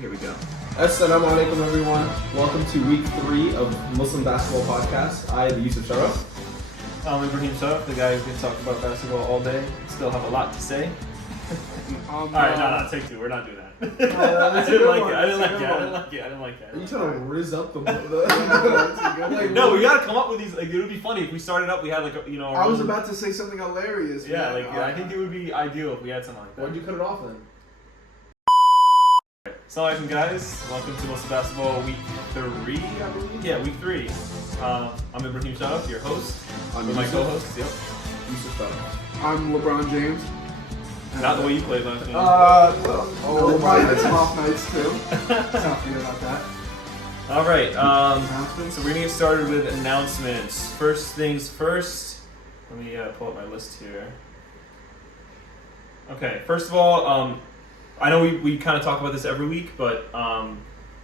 Here we go. Assalamu alaikum, everyone. Welcome to week 3 of Muslim Basketball Podcast. I am Yusuf Sharaf. I'm Ibrahim Sharaf, the guy who can talk about basketball all day. Still have a lot to say. Alright, no, take 2. Wear not doing that. I didn't like it. Are you trying to rizz up the No, we gotta come up with these. Like, it would be funny if we started up. We had like a, I was about to say something hilarious. Yeah, I think it would be ideal if we had something like that. Why'd you cut it off then? Assalamu alaikum, guys. Welcome to Muslim Basketball week 3, I believe. Yeah, week 3. I'm Ibrahim Sharaf, your host. I'm with my co-host. Yep. Yusuf Sharaf. I'm LeBron James. Not the way you played last game. We'll probably had some off nights too. Something about that. All right. So we're gonna get started with announcements. First things first. Let me pull up my list here. Okay. First of all, I know we kind of talk about this every week, but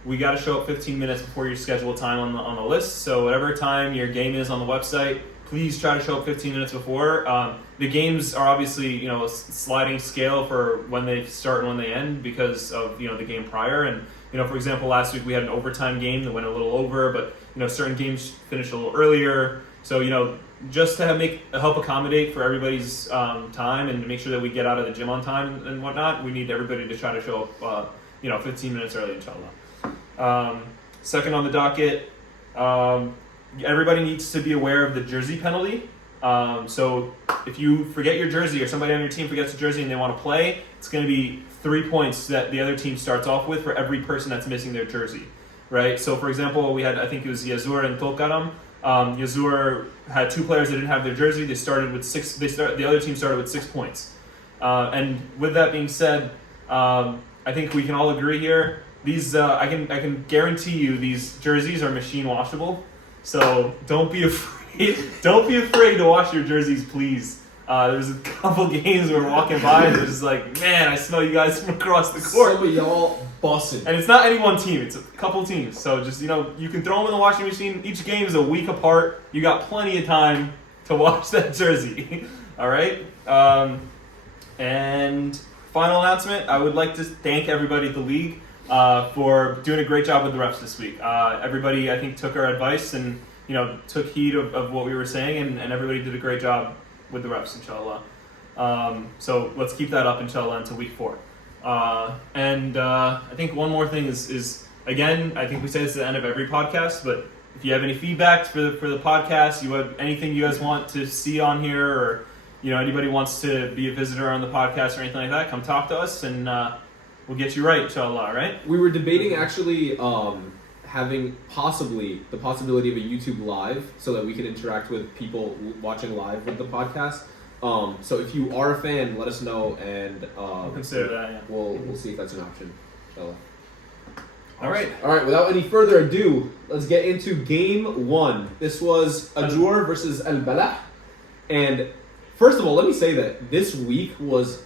we got to show up 15 minutes before your scheduled time on the list. So whatever time your game is on the website, please try to show up 15 minutes before. The games are obviously, a sliding scale for when they start and when they end because of, the game prior. And, for example, last week we had an overtime game that went a little over, but, certain games finished a little earlier. So, just to help accommodate for everybody's time and to make sure that we get out of the gym on time and whatnot, we need everybody to try to show up, 15 minutes early, inshallah. Second on the docket, everybody needs to be aware of the jersey penalty. So if you forget your jersey or somebody on your team forgets a jersey and they want to play, it's going to be 3 points that the other team starts off with for every person that's missing their jersey, right? So for example, we had, I think it was Yazur and Tulkarem. Yazur had 2 players that didn't have their jersey. They started with 6. The other team started with 6 points. And with that being said, I think we can all agree here. These I can guarantee you these jerseys are machine washable. So don't be afraid. Don't be afraid to wash your jerseys, please. There's a couple games where we're walking by and it's just like, man, I smell you guys from across the court. Some of y'all busting. And it's not any one team, it's a couple teams. So just, you can throw them in the washing machine. Each game is a week apart. You got plenty of time to wash that jersey. All right? And final announcement, I would like to thank everybody at the league for doing a great job with the refs this week. Everybody, I think, took our advice and, took heed of what we were saying, and everybody did a great job with the refs, inshallah. So let's keep that up, inshallah, until week 4. And I think one more thing is again, I think we say this at the end of every podcast, but if you have any feedback for the podcast, you have anything you guys want to see on here, or anybody wants to be a visitor on the podcast or anything like that, come talk to us, and we'll get you right, inshallah, right? We were debating actually having the possibility of a YouTube live so that we can interact with people watching live with the podcast. So if you are a fan, let us know, and we'll consider that. Yeah. We'll see if that's an option. Inshallah. All right. Without any further ado, let's get into game 1. This was Ajjur versus Al-Balah, and first of all, let me say that this week was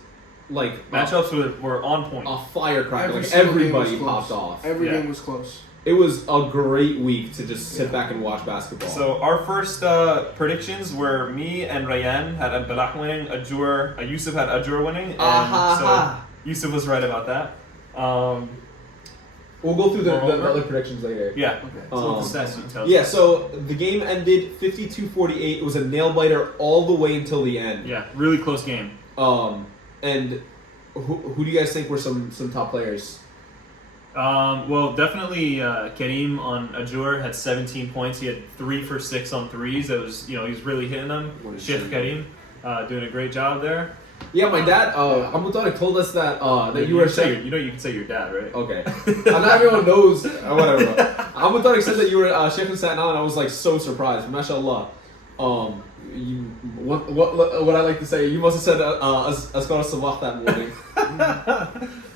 like matchups were on point. A firecracker. Everybody popped off. Every game was close. It was a great week to just sit back and watch basketball. So our first predictions were me and Rayyan had Al-Balah winning, Yusuf had Ajjur winning, and so Yusuf was right about that. We'll go through the other predictions later. Yeah. Okay. So what the stats you tell us. Yeah, so the game ended 52-48. It was a nail-biter all the way until the end. Yeah, really close game. And who do you guys think were some top players? Well, definitely Kareem on Ajjur had 17 points. He had 3 for 6 on threes. That was, he was really hitting them. Sheikh Kareem doing a great job there. Yeah, my dad, Amutariq told us that you were saying. You can say your dad, right? Okay. Not everyone knows. Whatever. Amutariq said that you were Sheikh in Staten Island. I was like so surprised. MashaAllah. What I like to say, you must have said Azkar Sabah that morning.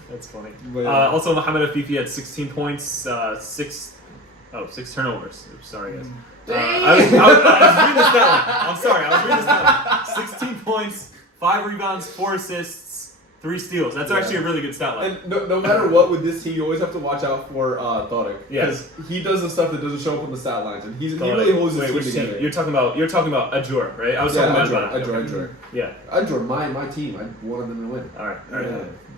That's funny. Also, Mohamed Afifi had 16 points, 6 turnovers. Sorry, guys. I was reading this down. I'm sorry, I was reading this down. 16 points, 5 rebounds, 4 assists, 3 steals. That's actually a really good stat line. And no matter what with this team, you always have to watch out for Tariq. Because he does the stuff that doesn't show up on the stat lines, and he really holds his team together. You're talking about Ajjur, right? I was talking about Ajjur. Yeah. Ajjur, my team. I wanted them to win. All right.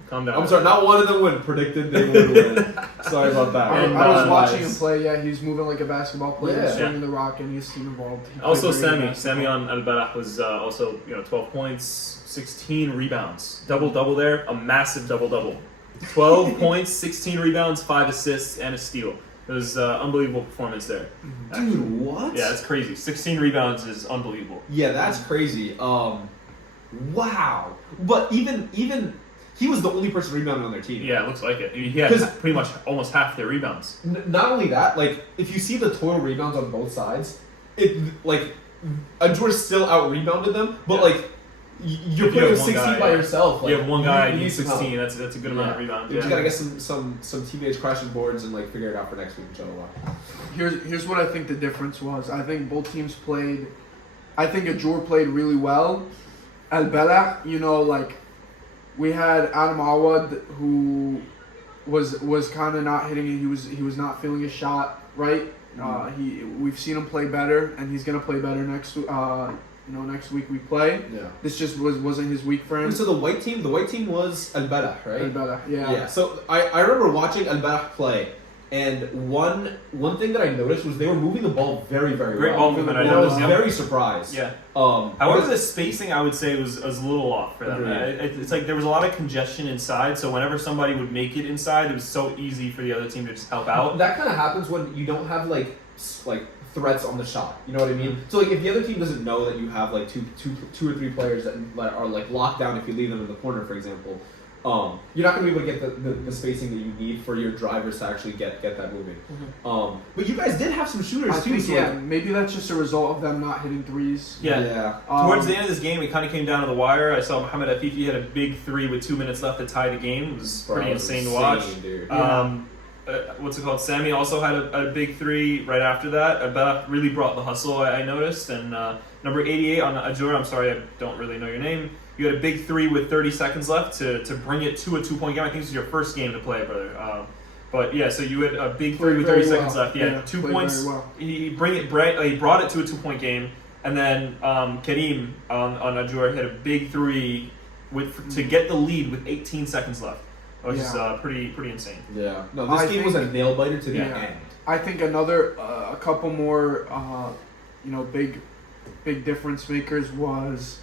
Calm down. I'm sorry, not one of them would predicted they would win. Sorry about that. I And, was uh, watching him play. Yeah, he's moving like a basketball player, Yeah. swinging the rock, and he's team involved. He Also, played very good Sammy basketball. on Al-Balah was also 12 points, 16 rebounds, double there, a massive double. 12 points, 16 rebounds, 5 assists, and a steal. It was unbelievable performance there. Dude, what? Yeah, it's crazy. 16 rebounds is unbelievable. Yeah, that's crazy. Wow. But even he was the only person rebounding on their team. Yeah, it looks like it. He had 'Cause- pretty much almost half their rebounds. Not only that, like if you see the total rebounds on both sides, it like Ajjur still out rebounded them, but Yeah. like you're If you putting have 16 one guy, by yeah. yourself. Like, You have one guy, you you need some help. 16. That's a good amount of rebounds. You Yeah. just gotta get some teammates crashing boards and like figure it out for next week, inshallah. Here's what I think the difference was. I think both teams played. I think Ajjur played really well. Al-Balah, like we had Adam Awad who was kind of not hitting it. He was not feeling his shot right. We've seen him play better, and he's gonna play better next week we play. Yeah. This just wasn't his week for him. So the white team was Al-Balah, right? Al-Balah, yeah. Yeah. So I remember watching Al-Balah play, and one thing that I noticed was they were moving the ball very, very Great well. ball movement, I And I was noticed, yeah. very surprised. Yeah. However, However, the spacing I would say was a little off for them. Agreed. It's like there was a lot of congestion inside, so whenever somebody would make it inside, it was so easy for the other team to just help out. that kind of happens when you don't have like threats on the shot. You know what I mean? So like if the other team doesn't know that you have like two or three players that are like locked down if you leave them in the corner, for example, you're not going to be able to get the spacing that you need for your drivers to actually get that moving. But you guys did have some shooters I too. think, So yeah, maybe that's just a result of them not hitting threes. Yeah. Towards the end of this game, it kind of came down to the wire. I saw Mohamed Afifi had a big 3 with 2 minutes left to tie the game. It was pretty insane to watch. Dude. What's it called? Sammy also had a big 3 right after that. Akka really brought the hustle, I noticed. And number 88 on Ajjur, I'm sorry, I don't really know your name. You had a big 3 with 30 seconds left to bring it to a 2-point game. I think this is your first game to play, brother. But yeah, so you had a big 3 with 30 seconds left. Yeah, 2 played points. very well. He brought it to a 2-point game. And then Kareem on Ajjur hit a big 3 to get the lead with 18 seconds left. Which is pretty insane. Yeah. No, this game was a nail biter to the Yeah. end. I think a couple more, big difference makers was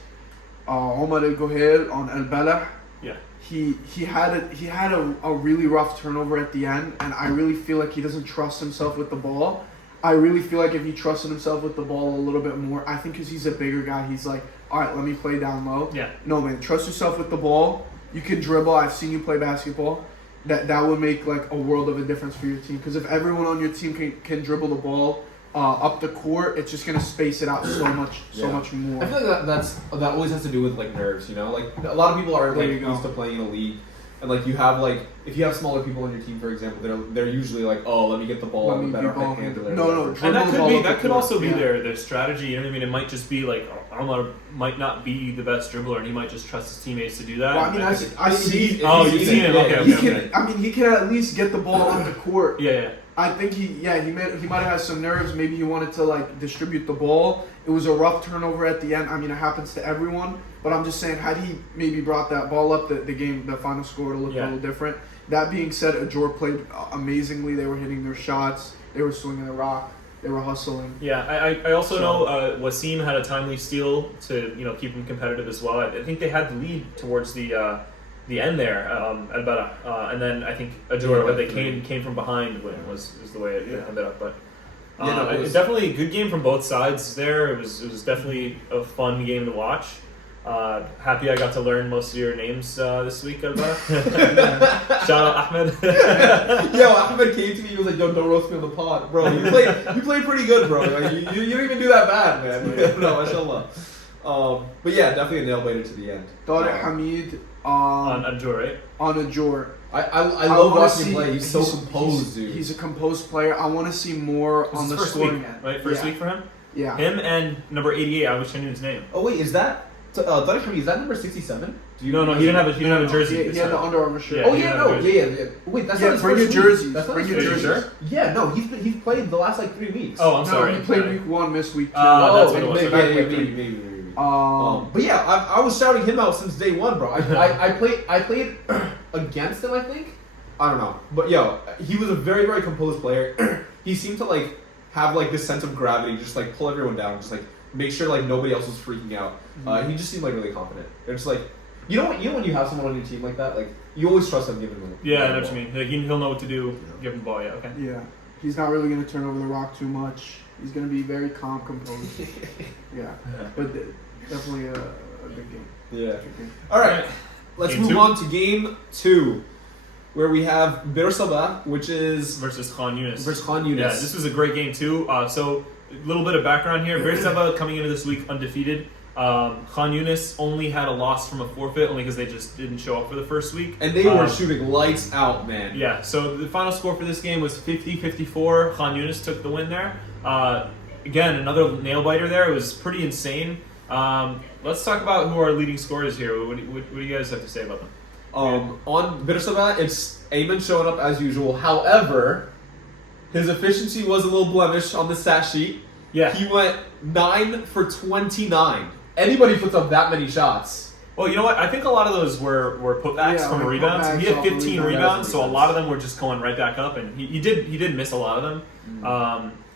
Omar El Gohel on Al-Balah. Yeah. He had a really rough turnover at the end, and I really feel like he doesn't trust himself with the ball. I really feel like if he trusted himself with the ball a little bit more, I think because he's a bigger guy, he's like, all right, let me play down low. Yeah. No, man, trust yourself with the ball. You can dribble. I've seen you play basketball. That would make like a world of a difference for your team. Because if everyone on your team can dribble the ball up the court, it's just gonna space it out so much more. I feel like that always has to do with like nerves, you know. Like a lot of people are There like you go. used to playing in a league, and like you have like if you have smaller people on your team, for example, they're usually like, oh, let me get the ball, Let I'm a me better be ball handler. handler. No, whatever. And that Dribble the could ball be up the that could court. also be Yeah. their strategy. You know what I mean? It might just be like Omar might not be the best dribbler, and he might just trust his teammates to do that. Well, I mean, I see. Oh, you've seen him. Okay, He okay. can. He can at least get the ball on the court. Yeah. I think he might have had some nerves. Maybe he wanted to like distribute the ball. It was a rough turnover at the end. I mean, it happens to everyone. But I'm just saying, had he maybe brought that ball up, the final score would have looked a little different. That being said, Ajjur played amazingly. They were hitting their shots. They were swinging the rock. They were hustling. Yeah, I also know Wasim had a timely steal to keep him competitive as well. I think they had the lead towards the end there, Al-Balah, and then I think Ajjur, where they came from behind was the way it ended up. But it was definitely a good game from both sides there. It was definitely a fun game to watch. Happy I got to learn most of your names this week, Al-Balah. Shout out Ahmed. Yo, Ahmed came to me. He was like, "Yo, don't roast me on the pod, bro. You played pretty good, bro. Like, you didn't even do that bad, man." No, mashallah. But yeah, definitely a nail biter to the end. Tariq Hamid on Ajjur, right? on Ajjur. I love wanna watching see- him play. He's so composed, dude. He's a composed player. I want to see more This on is the first scoring week, end. right? First Yeah. week for him. Yeah. Him and number 88. I was changing his name. Oh wait, is that Tariq Hamid? Is that number 67? No, he didn't have a jersey. He this had the time. Under Armour shirt. Yeah. Oh he yeah, didn't no, have a yeah. Wait, that's Yeah, not his bring first your week. jerseys. That's not Bring his your first jerseys. week. Yeah, no, he's played the last like 3 weeks. Oh, I'm No, sorry. he played week 1, missed week 2. That's what it was. Maybe. But yeah, I was shouting him out since day one, bro. I played against him, I think. I don't know. But, he was a very, very composed player. He seemed to, like, have, like, this sense of gravity, just, like, pull everyone down, just, like, make sure, like, nobody else was freaking out. He just seemed, like, really confident. It's like, you know when you have someone on your team like that, like, you always trust them giving them. Yeah, I know what you mean. Like, he'll know what to do. Give him the ball. Yeah, okay. Yeah, he's not really going to turn over the rock too much. He's going to be very calm, composed. Yeah, but definitely a good game. Yeah. Good game. All right, let's Game move 2? on to game 2, where we have Seb'a, which is Versus Khan Yunis. versus Khan Yunis. Yeah, this was a great game too. So a little bit of background here. Seb'a coming into this week undefeated. Khan Yunis only had a loss from a forfeit, only because they just didn't show up for the first week. And they were shooting lights out, man. Yeah, so the final score for this game was 50-54. Khan Yunis took the win there. Again, another nail-biter there. It was pretty insane. Let's talk about who our leading scorers here. What do you guys have to say about them? On Seb'a, it's Ayman showing up as usual. However, his efficiency was a little blemish on the stat sheet. Yeah. He went 9 for 29. Anybody puts up that many shots. Well, you know what? I think a lot of those were putbacks Yeah, from like rebounds. putbacks He had off 15 rebounds. rebounds, so a lot of them were just going right back up, and he did miss a lot of them.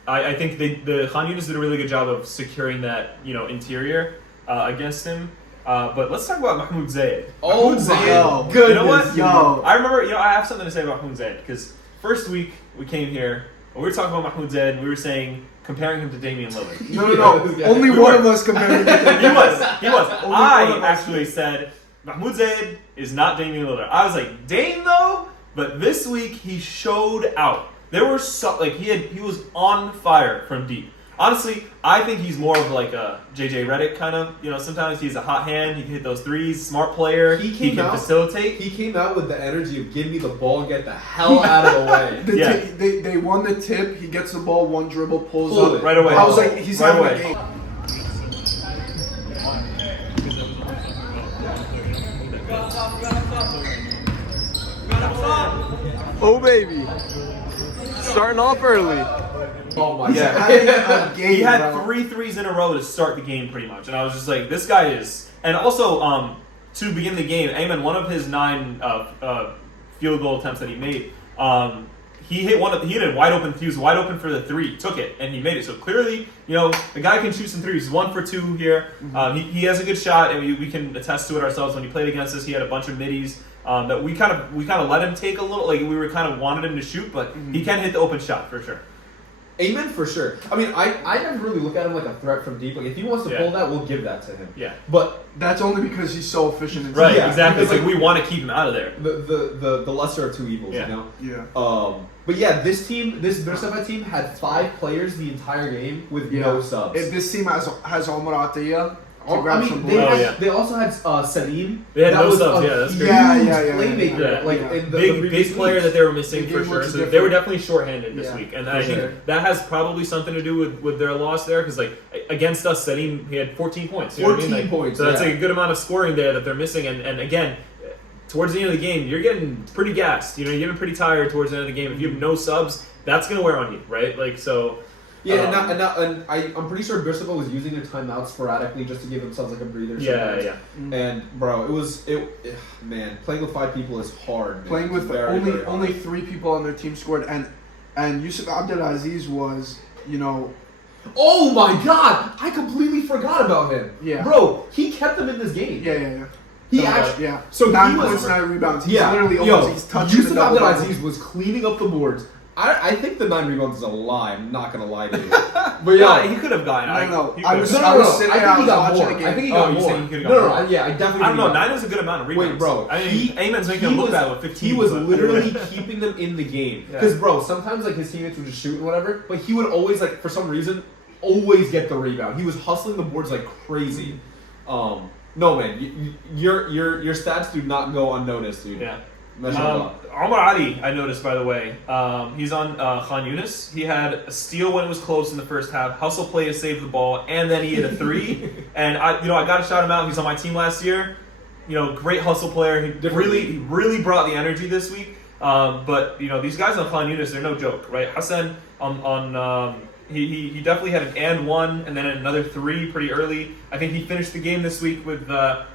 I think the Khan Yunis did a really good job of securing that interior against him. But let's talk about Mahmoud Zaid. Oh, Mahmoud Zaid. yo. You know what? Yo. I remember. I have something to say about Mahmoud Zaid because first week we came here, we were talking about Mahmoud Zaid, and we were saying comparing him to Damian Lillard. No. Yeah. Only We one were. of us compared to He was. Only one of I us. actually said Mahmoud Zaid is not Damian Lillard. I was like, Dame though, but this week he showed out. There were he was on fire from deep. Honestly, I think he's more of like a JJ Redick kind of. Sometimes he's a hot hand. He can hit those threes. Smart player. He can facilitate. He came out with the energy of give me the ball, get the hell out of the way. Yeah. They won the tip. He gets the ball, one dribble, pulls Pull up it. Right away. I was like, he's Right having away. a game. Oh baby, starting off early. Oh my He's god. having a game, He had bro. 3 threes in a row to start the game, pretty much, and I was just like, this guy is. And also, to begin the game, Ayman, one of his 9 field goal attempts that he made, he hit one. He hit a wide open. He was wide open for the 3, took it, and he made it. So clearly, the guy can shoot some threes. He's 1 for 2 here. He has a good shot, and we can attest to it ourselves. When he played against us, he had a bunch of middies that we kind of let him take a little. Like we were kind of wanted him to shoot, but he can hit the open shot for sure. Amen for sure. I mean, I never really look at him like a threat from deep. Like if he wants to pull that, we'll give that to him. Yeah. But That's only because he's so efficient. And Right. Yeah, exactly. It's because, like we want to keep him out of there. the lesser of two evils, Yeah. you know. Yeah. But yeah, this Seb'a team had 5 players the entire game with no subs. If this team has Omar Atiyah to I grab mean, some they, balls. Oh, yeah. they also had Salim. They had that no was subs, a yeah, that's huge great. Yeah. playmaker. Yeah. Like Yeah. in the Big previous player weeks. that they were missing The for game sure. looks So they different. were definitely shorthanded this Yeah, week, and for I sure. think that has probably something to do with their loss there. Because like against us, Salim he had 14 points. You know what I mean? 14 points, So that's yeah. like a good amount of scoring there that they're missing. And again, towards the end of the game, you're getting pretty gassed. You're getting pretty tired towards the end of the game. If you have no subs, that's gonna wear on you, right? Like so. Yeah, and I'm pretty sure Seb'a was using their timeouts sporadically just to give themselves like a breather. Yeah. And bro, man, playing with 5 people is hard. Man. Playing with It's very, very hard. only 3 people on their team scored, and Yusuf Abdelaziz was, Oh my god! I completely forgot about him. Yeah. Bro, he kept them in this game. yeah. He No, actually. yeah. So 9 he was. points, 9 rebounds. He's Yeah. literally Yo, almost he's touching Yusuf the double double. Abdelaziz was cleaning up the boards. I think the 9 rebounds is a lie. I'm not gonna lie to you. But yeah, he could have gotten. No. He I could've- was No, sitting I there, think he got watching more. the game. I think he Oh, got you more. saying he could've No, got no, more? yeah, I definitely. I don't know. think he 9 is a good amount of rebounds. Wait, bro. I mean, Ayman's making he him look was- bad with 15. He was but- literally keeping them in the game. Yeah. Because, bro, sometimes like his teammates would just shoot and whatever, but he would always like for some reason always get the rebound. He was hustling the boards like crazy. No man, your stats do not go unnoticed, dude. Yeah. Mashallah. Omar Ali, I noticed by the way, he's on Khan Yunis. He had a steal when it was close in the first half, hustle play to save the ball, and then he hit a 3. And I got to shout him out. He's on my team last year. Great hustle player. He really brought the energy this week. But these guys on Khan Yunis, they're no joke, right? Hassan on he definitely had an and one, and then another 3 pretty early. I think he finished the game this week with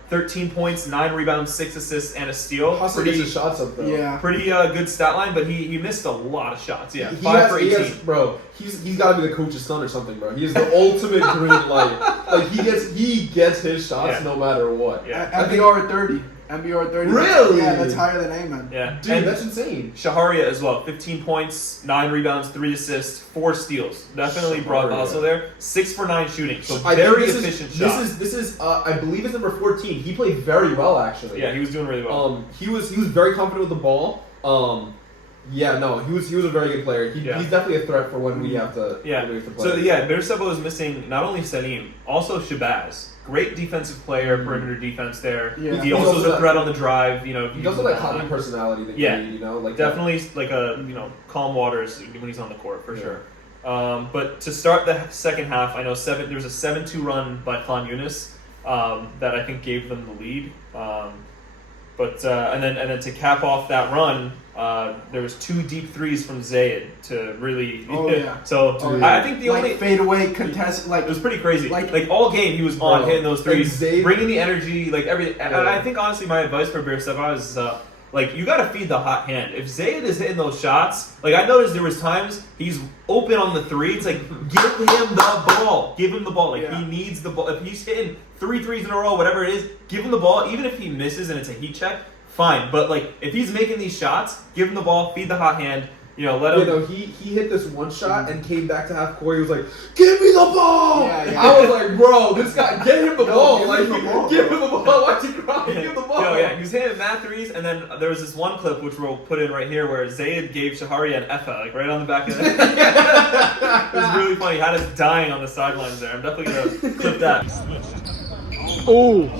13 points, 9 rebounds, 6 assists, and a steal. Hustle gets his shots up though. Yeah. Pretty good stat line, but he missed a lot of shots. Yeah, He 5 for 18. bro. He's got to be the coach's son or something, bro. He is the ultimate green light. Like he gets his shots Yeah. no matter what. Yeah. MBR 30. MBR 30. Really? Yeah, that's higher than Amen. Yeah, Dude, and that's insane. Shaharia as well. 15 points, 9 rebounds, 3 assists, 4 steals. Definitely brought the Shaharia. hustle there. 6 for 9 shooting. So I very think efficient shot. This is I believe it's number 14. He played very well actually. Yeah, he was doing really well. He was very confident with the ball. Yeah, no, he was a very good player. Yeah. He's definitely a threat for when we have to. Yeah. when we have to play. So yeah, Berseba was missing not only Salim, also Shabazz. Great defensive player, perimeter defense there. Yeah. He He's also is also a threat on the drive. You know, He's also that calming personality that Yeah. you need, you know, like definitely like a calm waters when he's on the court for Yeah. sure. But to start the second half, I know there was a 7-2 run by Yunis that I think gave them the lead. And then to cap off that run, there was 2 deep threes from Zayed to really. Oh, yeah. So Oh, yeah. I think the Like only. fadeaway contest, like It was pretty crazy. Like- Like all game, he was on Bro, hitting those threes, and Zayd- bringing the energy, like everything. And Yeah. I think honestly, my advice for Berseba is like you got to feed the hot hand. If Zayd is hitting those shots, like I noticed there was times he's open on the 3. It's like give him the ball, give him the ball. Like Yeah. he needs the ball. If he's hitting 3 threes in a row, whatever it is, give him the ball. Even if he misses and it's a heat check, fine. But like if he's making these shots, give him the ball, feed the hot hand. You know, let him. You know, he hit this one shot and came back to half court. He was like, "Give me the ball!" Yeah, yeah. I was like, "Bro, this guy, get him the No, ball! give Like, him the ball, give bro." him the ball! Why'd you cry? Give him the ball!" Yo, yeah, he was hitting mad threes, and then there was this one clip which we'll put in right here where Zayed gave Shaharia an Effa, like right on the back of the head. It was really funny. He had us dying on the sidelines there. I'm definitely gonna clip that. Oh.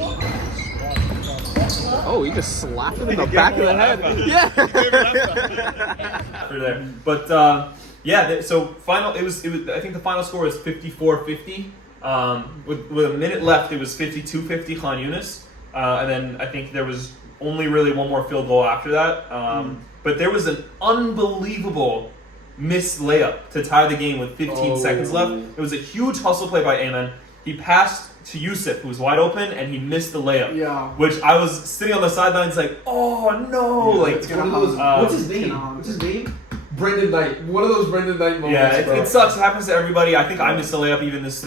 Oh, he just slapped him in the back of the head. Yeah. For there. But so final. It was. I think the final score was 54-50. With a minute left, it was 52-50 Khan Yunis, and then I think there was only really one more field goal after that. But there was an unbelievable missed layup to tie the game with 15 seconds left. It was a huge hustle play by Ayman. He passed to Yusuf, who was wide open, and he missed the layup. Yeah. Which I was sitting on the sidelines like, oh no! Yeah, like it's One of gonna those, hum. what's his name? Hum. What's his name? Brendan Knight. One of those Brendan Knight moments. yeah, bro. it sucks. It happens to everybody. I think I missed a layup even this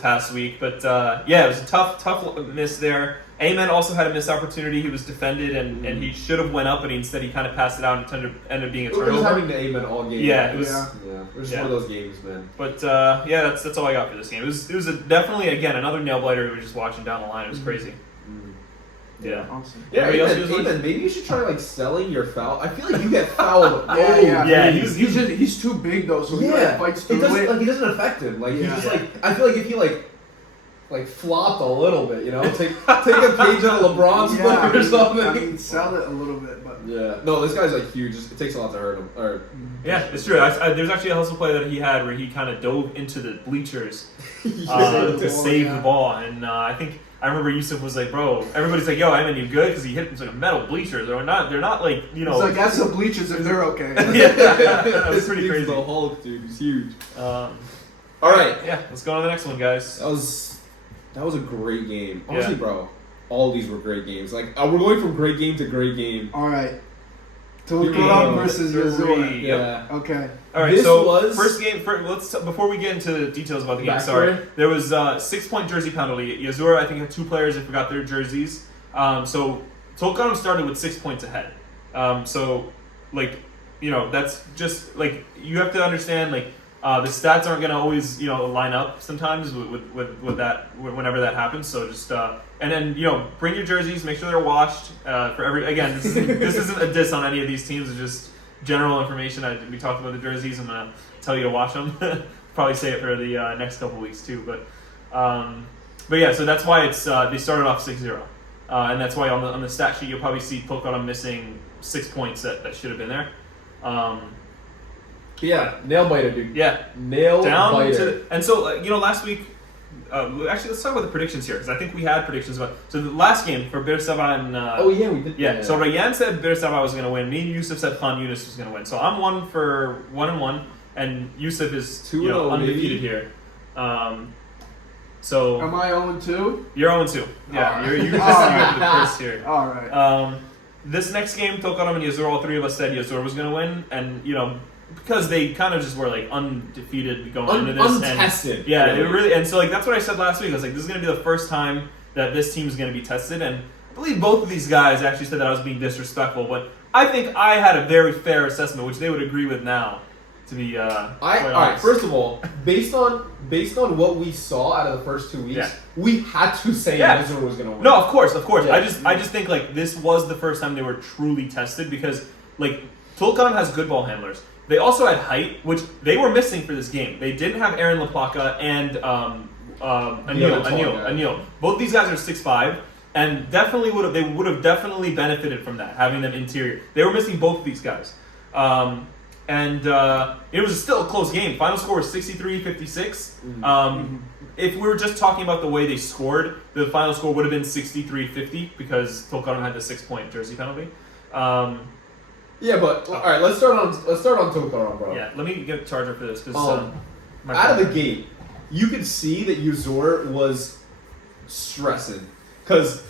past week. But yeah, it was a tough miss there. Ayman also had a missed opportunity. He was defended and he should have went up, but instead he kind of passed it out and it ended up being a It was turnover. having to aim at all games. Yeah, it was. Yeah. Yeah, it was just Yeah. one of those games, man. But yeah, that's all I got for this game. It was definitely again another nail biter. We were just watching down the line. It was crazy. Yeah. Awesome. Yeah, Anybody else Amen, use one? Amen, maybe you should try like selling your foul. I feel like you get fouled. Yeah, He's too big though, so he like fights it through doesn't it. like it doesn't affect him. Like he Yeah. just like I feel like if he like flopped a little bit, you know, take a page out of LeBron's book or something. I mean, sell it a little bit, but Yeah, no, this guy's like huge. It takes a lot to hurt him. Or Yeah, it's true. There's actually a hustle play that he had where he kind of dove into the bleachers Save the to ball, save yeah. the ball, and I remember Yusuf was like, "Bro, everybody's like, yo, Ayman, you good?" Because he hit like metal bleachers. They're not like you know. it's like that's the bleachers if they're okay. Yeah, it's this pretty dude's crazy. The Hulk, dude, he's huge. All right, yeah, let's go on to the next one, guys. That was a great game. Honestly, Yeah. bro, all these were great games. Like we're going from great game to great game. All right. Here we Tulkarem go. versus Three. Yazur. Yep. Okay. All right, This so was- first game. Before we get into the details about the game, Backstory? sorry, there was 6-point jersey penalty. Yazur, I think, had 2 players that forgot their jerseys. So Tulkarem started with 6 points ahead. So like that's just like you have to understand like. The stats aren't gonna always, line up sometimes with that whenever that happens. So just and then bring your jerseys, make sure they're washed. Again, this isn't a diss on any of these teams. It's just general information. We talked about the jerseys. I'm gonna tell you to wash them. Probably say it for the next couple weeks too. But yeah, so that's why it's they started off 6-0, and that's why on the stat sheet you'll probably see Tulkarem missing 6 points that should have been there. Yeah, nail biter, dude. Yeah. Nail Down biter. and so last week actually let's talk about the predictions here because I think we had predictions about so the last game for Berseba and Oh yeah, we did. yeah, so Rayyan said Berseba was going to win. Me and Yusuf said Khan Yunis was going to win. So I'm 1 for 1 and 1. and Yusuf is 2-0, undefeated baby. here. So Am I 0-2? you're 0-2. Yeah, Alright. you have the first here. All right. This next game, Tulkarem and Yazur, all three of us said Yazur was going to win, and because they kind of just were like undefeated going into this, untested. and yeah, it really, and so like that's what I said last week. I was like, this is going to be the first time that this team is going to be tested, and I believe both of these guys actually said that I was being disrespectful, but I think I had a very fair assessment, which they would agree with now. To be all right. First of all, based on what we saw out of the first 2 weeks, we had to say Yazur was going to win. No, of course. Yeah. I just think like this was the first time they were truly tested because like Tulkarem has good ball handlers. They also had height, which they were missing for this game. They didn't have Aaron LaPlaca and Anil. Both these guys are 6'5", and definitely would have definitely benefited from that, having them interior. They were missing both of these guys. And it was still a close game. Final score was 63-56. If we were just talking about the way they scored, the final score would have been 63-50 because Tulkarem had the 6-point jersey penalty. Yeah, but all right. Let's start on Tulkarem, bro. Yeah, let me get a charger for this because out of the gate, you could see that Yazur was stressing because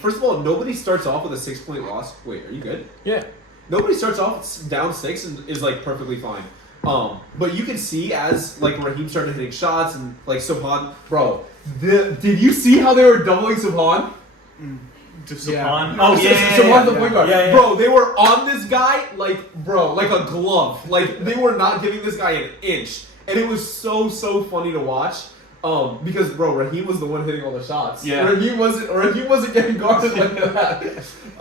first of all, nobody starts off with a 6-point loss. Wait, are you good? Yeah. Nobody starts off down 6 and is like perfectly fine. But you can see as like Raheem started hitting shots and like Subhan, bro. Did you see how they were doubling Subhan? Subhan. Oh, Subhan's the point guard. Yeah. Bro, they were on this guy like a glove. Like they were not giving this guy an inch, and it was so funny to watch. Because bro, Raheem was the one hitting all the shots. Yeah. Raheem wasn't getting guarded like that.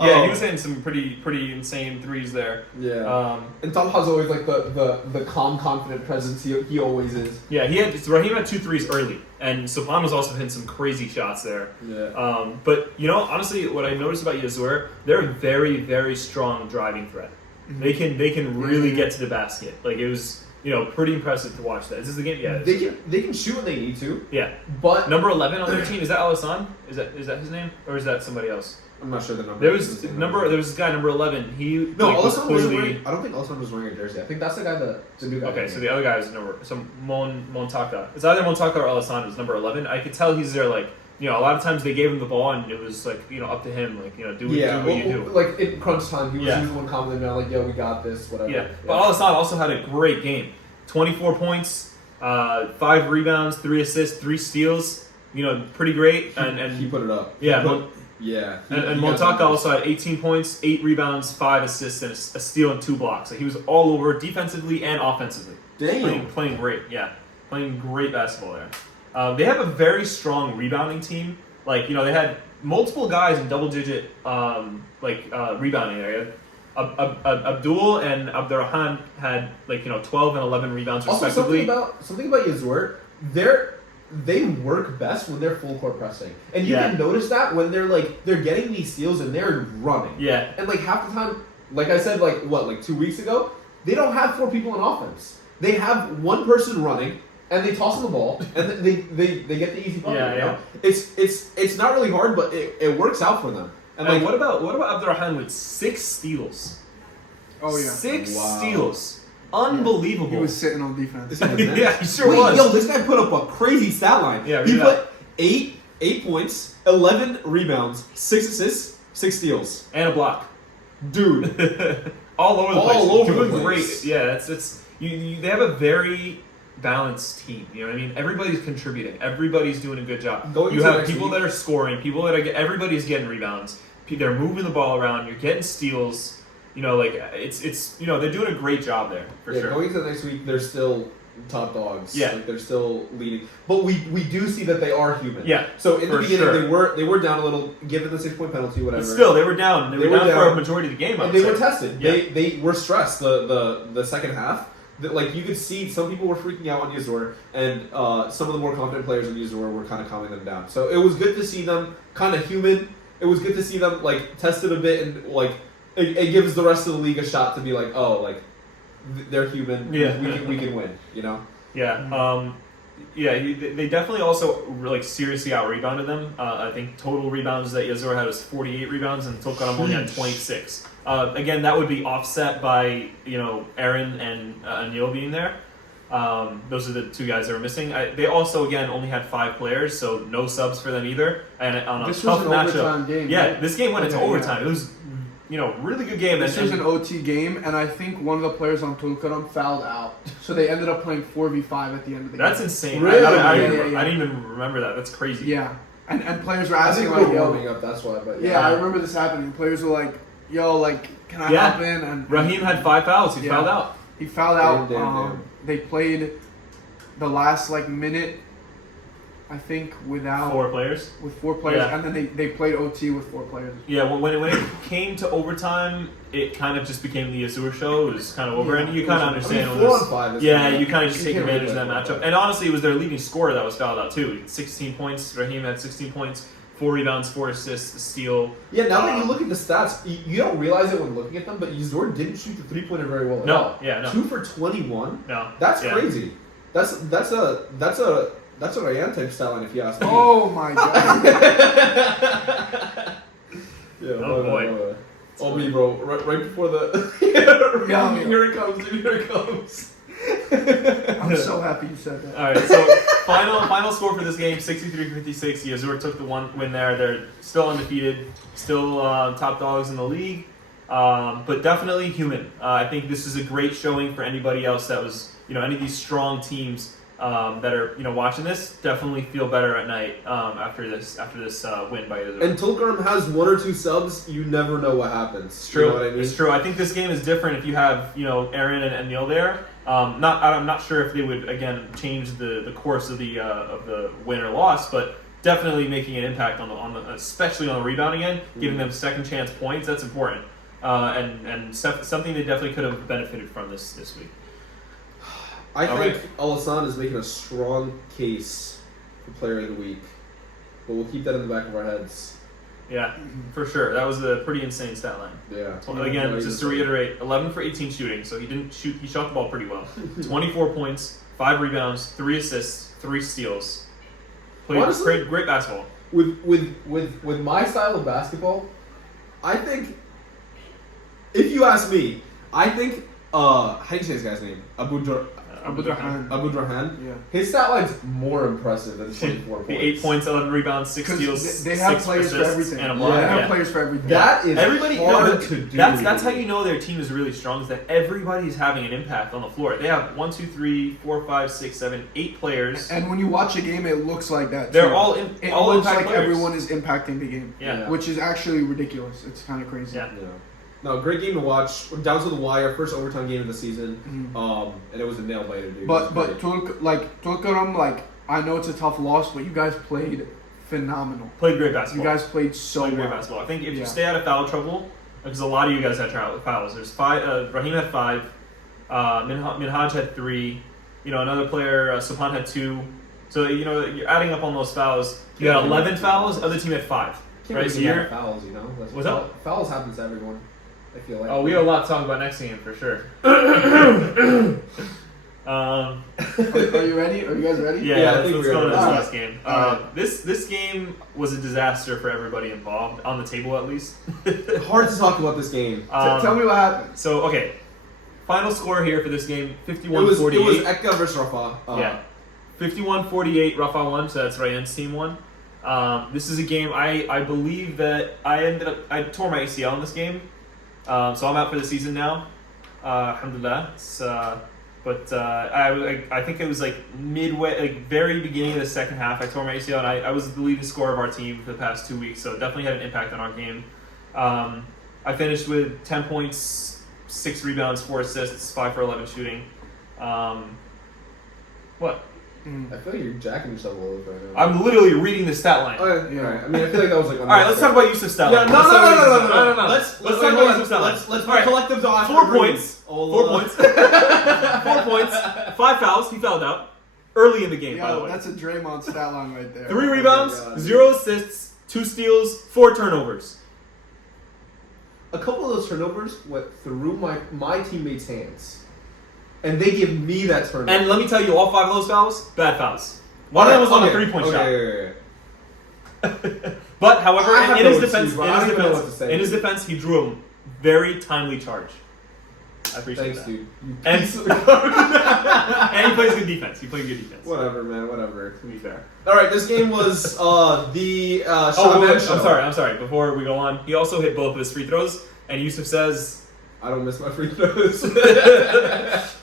Yeah, he was hitting some pretty insane threes there. Yeah. And Talha's always like the calm, confident presence he always is. Yeah, Raheem had 2 threes early, and Subhan was also hitting some crazy shots there. Yeah. But honestly, what I noticed about Yazur, they're a very, very strong driving threat. Mm-hmm. They can really get to the basket. Like it was, pretty impressive to watch that. Is this the game? Yeah. They can shoot when they need to. Yeah. But number 11 on their team, is that Alassane? Is that his name, or is that somebody else? I'm not sure the number. There was this guy number 11. He Alassane wasn't wearing. I don't think Alassane was wearing a jersey. I think that's the guy the new guy. Okay, so the other guy is Montaka. It's either Montaka or Alassane is number 11. I could tell he's there like. A lot of times they gave him the ball and it was like, up to him, like, do what you do. Like in crunch time, he was the one commenting on like, yo, we got this, whatever. Yeah, but Alassane also had a great game. 24 points, 5 rebounds, 3 assists, 3 steals. Pretty great. And he put it up. Yeah. And Montaka also had 18 points, 8 rebounds, 5 assists, and a steal and 2 blocks. Like he was all over defensively and offensively. Damn. Playing great. Yeah, playing great basketball there. They have a very strong rebounding team. Like they had multiple guys in double-digit rebounding area. Abdul and Abdurrahman had 12 and 11 rebounds respectively. Also, something about Yazur, they work best when they're full court pressing, and you can notice that when they're getting these steals and they're running. Yeah, and half the time, like I said, 2 weeks ago, they don't have 4 people in offense. They have 1 person running. And they toss him the ball, and they get the easy bucket. Yeah. It's not really hard, but it works out for them. And what about Abdurrahman with 6 steals? Oh yeah, 6 steals, unbelievable. He was sitting on defense. Yeah, he sure was. Yo, this guy put up a crazy stat line. Yeah, he put 8 points, 11 rebounds, 6 assists, 6 steals, and a block, dude. all over the place. All over Doing the place. Great. Yeah, they have a very balanced team. You know what I mean? Everybody's contributing. Everybody's doing a good job. You have people that are scoring, people that are everybody's getting rebounds. They're moving the ball around. You're getting steals. It's they're doing a great job there for sure. Going into the next week, they're still top dogs. Yeah, they're still leading. But we do see that they are human. Yeah. So in the beginning, they were down a little, given the 6-point penalty, whatever. But still, they were down. They were down for a majority of the game. And they were tested. Yeah. They were stressed the second half. You could see some people were freaking out on Yazur, and some of the more confident players in Yazur were kind of calming them down. So it was good to see them kind of human. It was good to see them tested a bit, and it gives the rest of the league a shot to be they're human. Yeah, we can win. Yeah. They definitely also seriously out rebounded them. I think total rebounds that Yazur had was 48 rebounds, and Tulkarem only had 26. Again, that would be offset by Aaron and Anil being there. Those are the two guys that were missing. They also again only had 5 players, so no subs for them either. And on a This tough was an matchup, overtime game. yeah, Right? this game went into Okay, overtime. It was really good game. This was an OT game, and I think one of the players on Tulkarem fouled out, so they ended up playing 4v5 at the end of the game. That's insane. Really? I Yeah. didn't even remember that. That's crazy. Yeah, and players were I asking think like, we were yo, warming up. That's why. But yeah, I remember this happening. Players were like, yo, like, can I Yeah. hop in? And Raheem had 5 fouls. He Yeah. fouled out. he fouled out. Damn. They played the last minute, I think, without 4 players. with 4 players, Yeah. and then they played OT with 4 players. Yeah, when it came to overtime, it kind of just became the Yazur show. It was kind of over, Yeah. and you kind of understand. when 4 there's- on 5. Is Yeah, kinda- you kind of just take can't advantage of that really matchup. play And honestly, it was their leading scorer that was fouled out too. He had 16 points. Raheem had 16 points, 4 rebounds, 4 assists, a steal. Yeah, now that you look at the stats, you don't realize it when looking at them, but Yazur didn't shoot the 3-pointer very well at No, all. yeah, no. 2 for 21. No, That's yeah. crazy. That's a Ryan type style line if you ask me. Oh my god! Yeah, Oh, boy. Oh me, bro. Right before the Yeah. here it comes, dude. Here it comes. I'm so happy you said that. All right, so final score for this game: 63-56. Yazur took the win there. They're still undefeated, still top dogs in the league, but definitely human. I think this is a great showing for anybody else that was, any of these strong teams that are, watching this. Definitely feel better at night after this win by Yazur. And Tulkarem has 1 or 2 subs. You never know what happens. It's true. You know what I mean? It's true. I think this game is different if you have, Aaron and Neil there. I'm not sure if they would again change the course of the win or loss, but definitely making an impact on the especially on the rebounding end, giving them second chance points. That's important, and something they definitely could have benefited from this week. I All think right. Al-Hassan is making a strong case for Player of the Week, but we'll keep that in the back of our heads. Yeah, for sure. That was a pretty insane stat line. Yeah. Again, just to reiterate, 11 for 18 shooting, so he shot the ball pretty well. 24 points, 5 rebounds, 3 assists, 3 steals. Played Honestly, great basketball. With my style of basketball, I think, if you ask me, I think how do you say this guy's name? Abdurrahman. Yeah. His stat line's more impressive than 24 points. The 8 points, 11 rebounds, 6 Because steals, they have 6 players for assists, everything. and a They block. have Yeah. players for everything. That is Everybody, hard to do. that's how you know their team is really strong. Is that everybody's having an impact on the floor. They have 1, 2, 3, 4, 5, 6, 7, 8 players. And when you watch a game, it looks like that. They're too. all It all looks impact like players. everyone is impacting the game, Yeah. which is actually ridiculous. It's kind of crazy. Yeah. Yeah. No, great game to watch. Down to the wire, first overtime game of the season. Mhm. And it was a nail biter, dude. But It was great. Tulkarem, I know it's a tough loss, but you guys played phenomenal. Played great You guys played so played great well. basketball. I think if Yeah. you stay out of foul trouble, because a lot of you guys had fouls. There's 5. Raheem had 5. Minhaj had 3. Another player, Subhan had 2. So you're adding up on those fouls. You got 11 fouls. Other team had 5. Can't Right, really so get you're- fouls, That's What's up? Fouls happen to everyone. I feel like. Oh, we have a lot to talk about next game for sure. Are you ready? Are you guys ready? Yeah, Yeah, I let's, think let's we're go to this ready. last game. Alright. This game was a disaster for everybody involved, on the table at least. Hard to talk about this game. Tell me what happened. So, okay. Final score here for this game, It was 51-48. Akka versus Rafah. Yeah. 51-48, Rafah won, so that's Ryan's team won. This is a game I believe that I tore my ACL in this game. So I'm out for the season now. Alhamdulillah. But I think it was midway, very beginning of the second half, I tore my ACL, and I was the leading scorer of our team for the past 2 weeks, so it definitely had an impact on our game. I finished with 10 points, 6 rebounds, 4 assists, 5 for 11 shooting. What? I feel like you're jacking yourself a little bit right now. I'm literally reading the stat line. Okay, Yeah. alright. I mean, I feel like that was like. All right, let's talk about Yusuf's stat Yeah, line. no. Let's talk about Yusuf's stat line. No. Let's talk wait, about hold on. Yusuf's stat line. Let's All be right. collective on 4 points. 4 points. 4 points. 5 fouls. He fouled out early in the game, by the Yo, way. that's a Draymond stat line right there. 3 rebounds, Oh my God. 0 assists, 2 steals, 4 turnovers. A couple of those turnovers went through my teammates' hands, and they give me that turnover. And let me tell you, all 5 of those fouls, bad fouls. One of them was on a 3-point shot. Okay. But however, I have in no his excuse, defense, bro. I don't even know what to say. in his defense, he drew a very timely charge. I appreciate Thanks, that. dude. You And- piece of garbage. And he plays good defense. He played good defense. Whatever, man. Whatever. To be fair. All right, this game was the Oh, Shaban wait, show. I'm sorry. Before we go on, he also hit both of his free throws, and Yusuf says, I don't miss my free throws.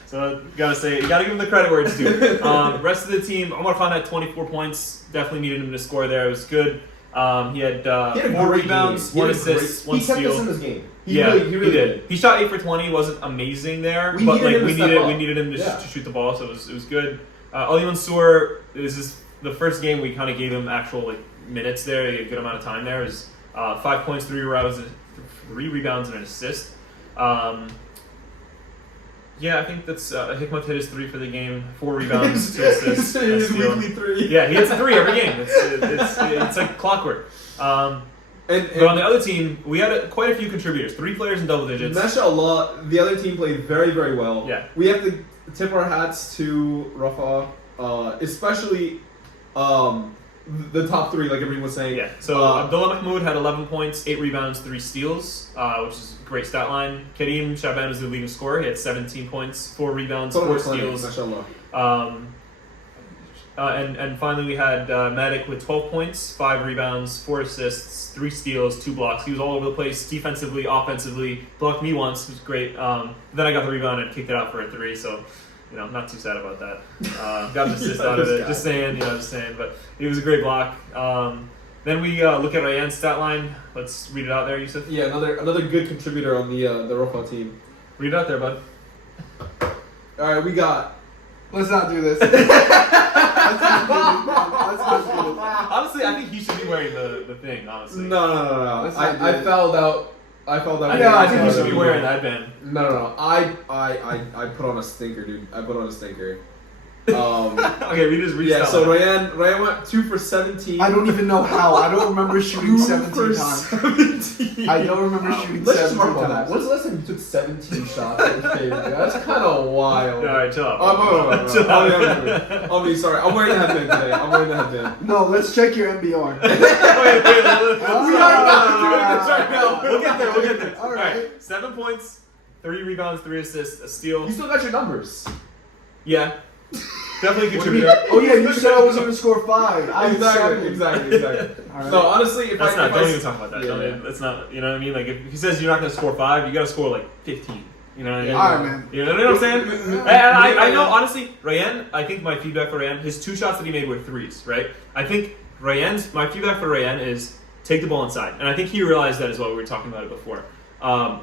so you gotta give him the credit where it's due. Rest of the team, Omar Khan had 24 points. Definitely needed him to score there. It was good. He had 4 great rebounds, game. 1 assist, 1 He kept us in steal. this game. He really did. He shot 8 for 20. Wasn't amazing there, We but needed like him to step up. we needed him to, Yeah. to shoot the ball, so it was good. Ali Mansour, this is the first game we kind of gave him actual like minutes there, a good amount of time there. It was 5 points, 3 rebounds, and an assist. Yeah, I think that's Hikmat hit his 3 for the game, 4 rebounds, 2 assists, and a His steal. weekly 3. Yeah, he hits a 3 every game. It's like clockwork. But on the other team, we had quite a few contributors. 3 players in double digits. Mashallah, the other team played very, very well. Yeah. We have to tip our hats to Rafah, especially the top 3, like everyone was saying. Yeah. So Abdullah Mahmoud had 11 points, 8 rebounds, 3 steals, which is a great stat line. Kareem Shaban was the leading scorer. He had 17 points, 4 rebounds, 4 steals. Mashallah. And finally we had Madik with 12 points, 5 rebounds, 4 assists, 3 steals, 2 blocks. He was all over the place, defensively, offensively. Blocked me once, it was great. Then I got the rebound and kicked it out for a 3, so I'm not too sad about that. Got an assist out of it. Just saying. But it was a great block. Then we look at Ryan's stat line. Let's read it out there, Yusuf. Yeah, another good contributor on the Rafah team. Read it out there, bud. All right, we got. Let's not do this. Let's not do this. Honestly, I think he should be wearing the thing, honestly. No. Let's not do I it. found out. I think he should be wearing that band. No. I put on a stinker, dude. I put on a stinker. Okay, we just read Yeah, stat so line. Ryan went 2 for 17. I don't even know how. I don't remember shooting 2 17 for times. 17. I don't remember shooting Let's just 17 harp on that. times. When's the last time you took 17 shots in the game? That's kind of wild. Alright, chill out. Oh, Chill out. sorry. I'm wearing the headband today. I'm wearing the headband. No, let's check your MBR. Wait, We are not doing this right now. We'll get there. All right. 7 points, 3 rebounds, 3 assists, a steal. You still got your numbers. Yeah. Definitely What do you contributor. mean? Oh yeah, you said I was going to score 5. I had 7. Exactly. All right. No, honestly, if That's I not. Don't even talk about that. Yeah. Don't even, that's not. You know what I mean? Like if he says you're not going to score 5, you got to score like 15. You know what I mean? Yeah. All right, man. You know what I'm saying? And I know, honestly, Ryan, I think my feedback for Ryan, his 2 shots that he made were 3s, right? I think my feedback for Ryan is take the ball inside. And I think he realized that as well. We were talking about it before.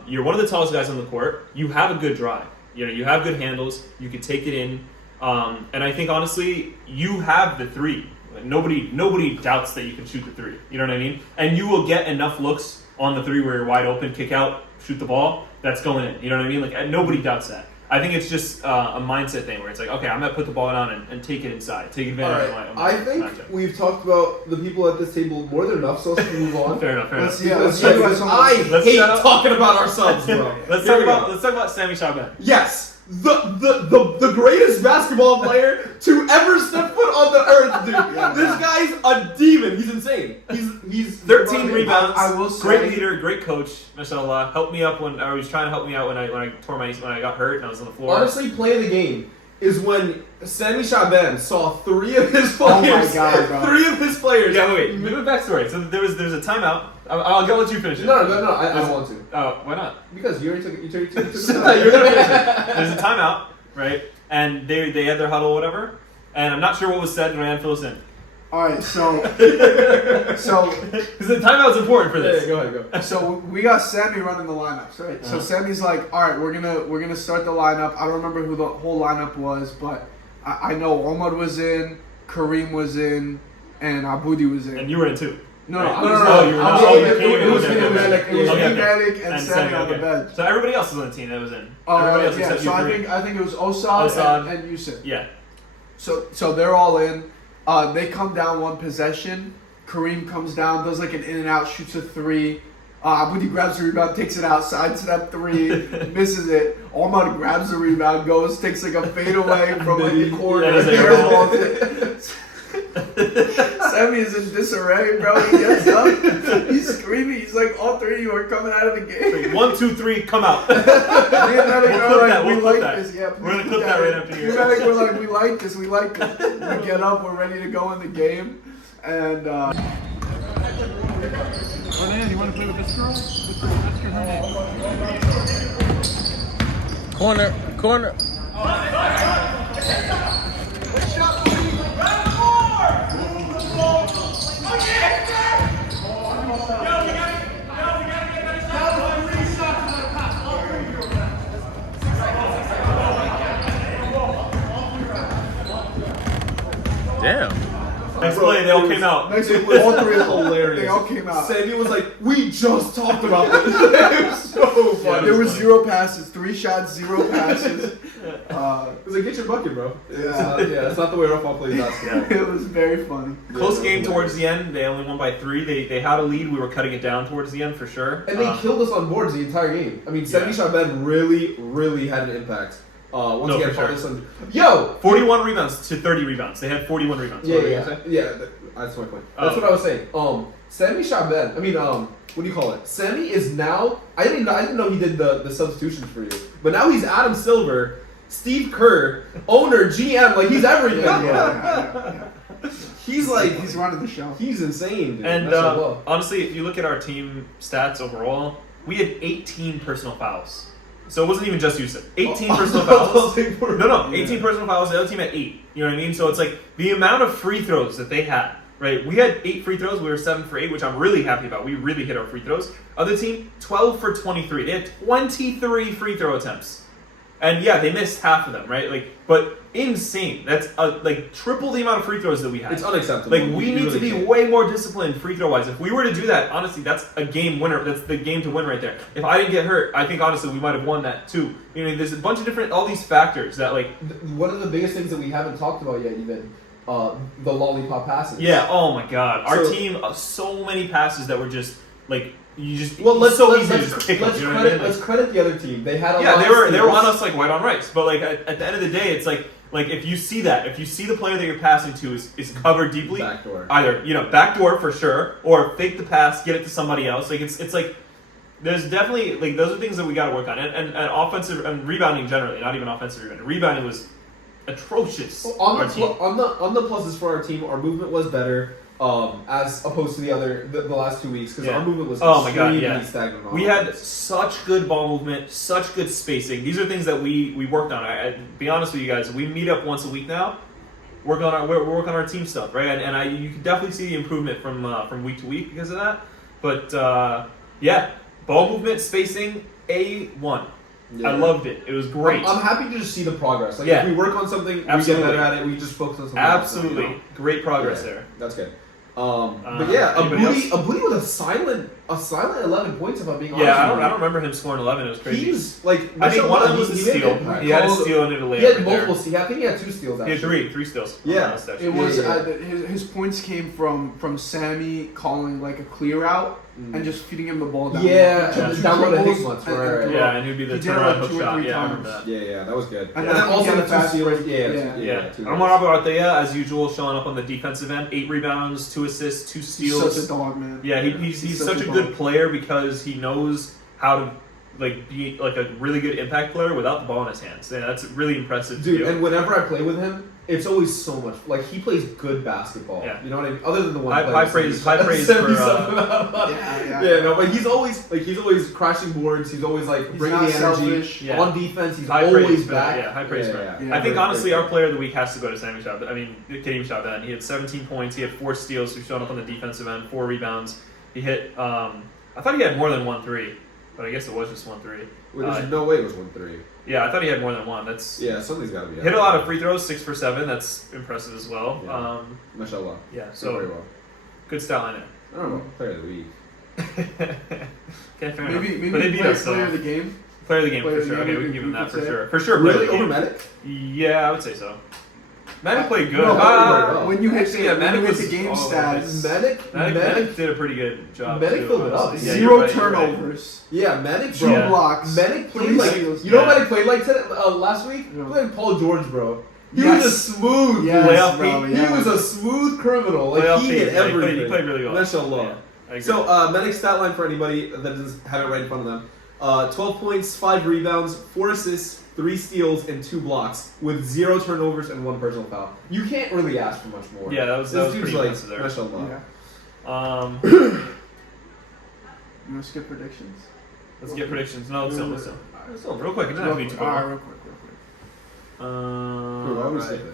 You're one of the tallest guys on the court. You have a good drive. You have good handles. You can take it in. And I think, honestly, you have the 3. Nobody doubts that you can shoot the 3. You know what I mean? And you will get enough looks on the 3 where you're wide open, kick out, shoot the ball. That's going in. You know what I mean? Like nobody doubts that. I think it's just a mindset thing where it's like, okay, I'm gonna put the ball down and take it inside, take advantage of my I think matchup. we've talked about the people at this table more than enough, so let's move on. Fair enough. Let's Because talk about someone- I hate shut up. talking about ourselves, bro. Let's Here talk we go. about Sammy Shaban. Yes, the greatest basketball player to ever step foot on the earth, dude. Yeah. This guy's a demon. He's insane. He's 13 rebounds. I will say- great leader, great coach. Mashallah, helped me up when I was trying to help me out when I got hurt and I was on the floor. Honestly, play of the game is when Sammy Shaban saw 3 of his Oh my players. God, bro. 3 of his players. Yeah, wait. Give a backstory. So there was a timeout. I'll let you finish it. No, I don't want to. Why not? Because you already took it. You took it. You're gonna finish it. There's a timeout, right? And they had their huddle, whatever. And I'm not sure what was said. And Ryan fills in. All right, so Because the timeout's important for this. Go ahead. So we got Sammy running the lineups, right? Uh-huh. So Sammy's like, all right, we're gonna start the lineup. I don't remember who the whole lineup was, but I know Omar was in, Kareem was in, and Aboudi was in. And you were in too. No, right? no, Oh, you were not. Oh, you came in. It was Okay, me, okay. Malik, it was Okay, me, okay. Malik, and Sammy on the okay. bench. So everybody else was on the team that was in. Everybody else Yeah, except so you I three. think it was Osad and Yusuf. Yeah. So they're all in. They come down one possession. Kareem comes down, does like an in and out, shoots a 3. Aboudi grabs the rebound, takes it out, sidestep 3, misses it. Omar grabs the rebound, goes, takes like a fadeaway from like the corner, That is a airballs it. Sammy is in disarray, bro. He gets up, he's screaming. He's like, all three of you are coming out of the game. 1, 2, 3, come out. Me and Medic are like, we'll we clip like that. this. Yeah, We're gonna clip that right after Me here. and Medic were like, we like this. We like this. We get up, we're ready to go in the game, and. Orlando, you want to play with this girl? Ask her her name. Corner. Damn. Next play, they all came out. Next It week, was all three of them, hilarious. they all came out. Sammy was like, "We just talked about this." It was so funny. There was 0 passes, 3 shots, 0 passes. It was like, "Get your bucket, bro." Yeah. That's not the way Rafah plays basketball. It was very funny. Close game towards the end. They only won by 3. They had a lead. We were cutting it down towards the end for sure. And they killed us on boards the entire game. I mean, Sammy Shaban really had an impact. Once No, again, for sure. this one. Yo, 41 rebounds to 30 rebounds. They had 41 rebounds. What were you gonna say? That's my point. That's what I was saying. Sammy Shaban. I mean, what do you call it? Sammy is now. I didn't know he did the substitutions for you, but now he's Adam Silver, Steve Kerr, owner, GM. Like he's everything. Yeah. He's like He's running the show. he's insane, dude. And Mashallah. honestly, if you look at our team stats overall, we had 18 personal fouls. So it wasn't even just Yusuf. 18 personal fouls. No, 18 personal fouls. The other team had 8. You know what I mean? So it's like the amount of free throws that they had, right? We had 8 free throws. We were 7 for 8, which I'm really happy about. We really hit our free throws. Other team, 12 for 23. They had 23 free throw attempts. And yeah, they missed half of them, right? Like, but insane. That's like triple the amount of free throws that we had. It's unacceptable. Like we need to be way more disciplined free throw wise. If we were to do that, honestly, that's a game winner. That's the game to win right there. If I didn't get hurt, I think honestly we might have won that too. You know, there's a bunch of different all these factors that like. One of the biggest things that we haven't talked about yet, even the lollipop passes. Yeah. Oh my God. Our So- team, so many passes that were just like you just. Well, it's so easy to just kick them. let's You know what I mean? credit, let's credit the other team. They had a Yeah, lot they of were steals. on us like white on rice. But like at the end of the day, it's like if you see that, if you see the player that you're passing to is covered deeply, Backdoor. either backdoor for sure, or fake the pass, get it to somebody else. Like it's like there's definitely like those are things that we got to work on, and offensive and rebounding generally, not even offensive rebounding. Rebounding was atrocious. On our the team. on the pluses for our team, our movement was better. As opposed to the last 2 weeks, because Yeah. our movement was Oh my God, extremely yeah. stagnant. on We had offense. such good ball movement, such good spacing. These are things that we worked on. I be honest with you guys, we meet up once a week now. We're working on our team stuff, right? And you can definitely see the improvement from week to week because of that. But yeah, ball movement, spacing, A1. Yeah. I loved it. It was great. I'm happy to just see the progress. Like Yeah. if we work on something, Absolutely. we get better at it. We just focus on something. else, Absolutely, you know? great progress Yeah, there. That's good. But yeah, anybody else? a booty with a silent 11 points. If I'm being honest, Yeah, I with don't remember him scoring 11. It was you. crazy. He's like I think one of them was he a made steal. an impact. He had a Called- steal and did a layup. He had right there. multiple steals. I think he had 2 steals. He Actually. had 3 steals. Yeah. on the stat sheet. It was Yeah. his points came from Sammy calling like a clear out and just feeding him the ball down. Yeah, Two- and two down low to dribbles Hickman's, and right. throw. Yeah, and he'd be the He did it turnaround like hook 2 or shot. 3 Yeah, I remember times. that. Yeah, that was good. And And then then also he had the a 2 fast steals. break. Yeah. Yeah. two Omar Abartea, as usual, showing up on the defensive end. 8 rebounds, 2 assists, 2 He's steals. such a dog, man. Yeah, he's such such a a good dog. player because he knows how to like be like a really good impact player without the ball in his hands. Yeah, that's really impressive. to Dude, do. and whenever I play with him, it's always so much. Like he plays good basketball. Yeah. You know what I mean? Other than the one. High- play high that praise- sent me- high praise sent me for, something Yeah. no, but he's always crashing boards. He's always like He's bringing not the energy selfish. Yeah. on defense. He's High always praise for back. that. Yeah, high praise for that. Yeah. I think very honestly, good. our player of the week has to go to Sammy Shaban. I mean, Kadeem Shaban. He had 17 points. He had 4 steals. He showed up on the defensive end, 4 rebounds. He hit. I thought he had more than 1 3, but I guess it was just 1 3. There's no way it was 1-3. Yeah, I thought he had more than 1. That's Yeah, something's got to be. hit a lot of free throws, 6 for 7. That's impressive as well. Yeah. Mashallah. Yeah, So very so well. good stat line I don't know. Player of the week. there. Okay, fair Maybe enough. But they beat player, us. So. player of the game. Player of the game player for of the sure. game, Okay, we we can give him could that for say. sure. For sure, player Really of the over game. Medic? Yeah, I would say so. Manic played good. No, When you hit actually, yeah, the, when Manic you hit was the game all over stats, the Medic? Manic did a pretty good job. Medic too, filled it up. honestly. Yeah, 0 you're right, you're right. turnovers, Yeah, Medic. 2 blocks. Medic played 3 like steals. you know Yeah. what Medic played like last week? Yeah. He played like Paul George, bro. He Yes. was a smooth. Yes, Playoff bro, Pete. yes. He was a smooth criminal. Like Playoff he Pete. did Yeah, everything. he played really well. Mashallah. Yeah, I agree. So, Medic's stat line for anybody that doesn't have it right in front of them: 12 points, 5 rebounds, 4 assists, 3 steals, and 2 blocks, with 0 turnovers and 1 personal foul. You can't really ask for much more. Yeah, that was This dude's pretty like impressive there. mashallah. Yeah. You want to skip predictions? Let's get predictions. No, let's still. Real quick, it doesn't have to be too Alright, long. real quick. Dude, why would we Right. skip it?